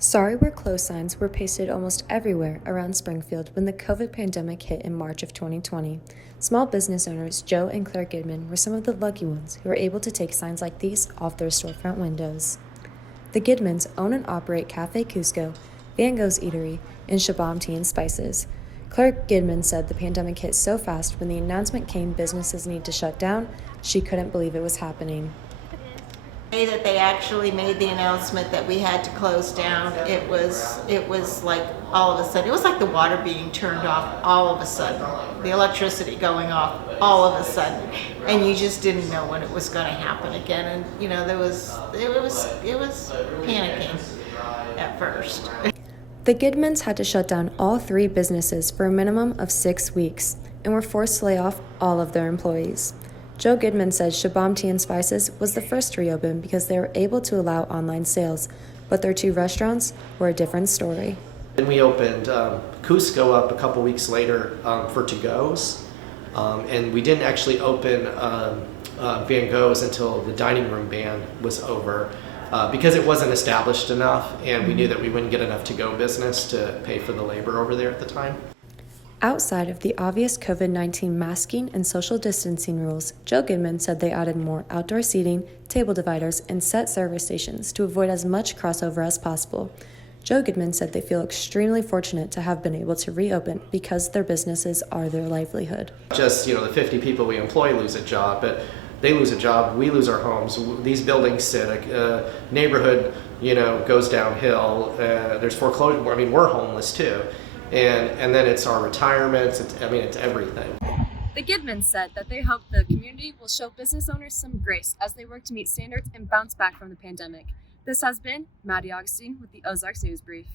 Sorry We're Closed signs were pasted almost everywhere around Springfield when the COVID pandemic hit in March of 2020. Small business owners Joe and Claire Gidman were some of the lucky ones who were able to take signs like these off their storefront windows. The Gidmans own and operate Cafe Cusco, Van Gogh's Eatery, and Shabam Tea and Spices. Claire Gidman said the pandemic hit so fast when the announcement came businesses need to shut down, she couldn't believe it was happening. The day that they actually made the announcement that we had to close down, it was like all of a sudden, it was like the water being turned off all of a sudden, the electricity going off all of a sudden, and you just didn't know when it was going to happen again. And it was panicking at first. The Gidmans had to shut down all 3 businesses for a minimum of 6 weeks and were forced to lay off all of their employees. Joe Gidman says Shabam Tea and Spices was the first to reopen because they were able to allow online sales, but their 2 restaurants were a different story. Then we opened Cusco up a couple weeks later for to-goes, and we didn't actually open Van Gogh's until the dining room ban was over because it wasn't established enough, and we knew that we wouldn't get enough to-go business to pay for the labor over there at the time. Outside of the obvious COVID-19 masking and social distancing rules, Joe Gidman said they added more outdoor seating, table dividers, and set service stations to avoid as much crossover as possible. Joe Gidman said they feel extremely fortunate to have been able to reopen because their businesses are their livelihood. Just, the 50 people we employ lose a job, but they lose a job, we lose our homes. These buildings sit, a neighborhood, goes downhill. There's foreclosure. We're homeless too. And then it's our retirements, it's everything. The Gidmans said that they hope the community will show business owners some grace as they work to meet standards and bounce back from the pandemic. This has been Maddie Augustine with the Ozarks News Brief.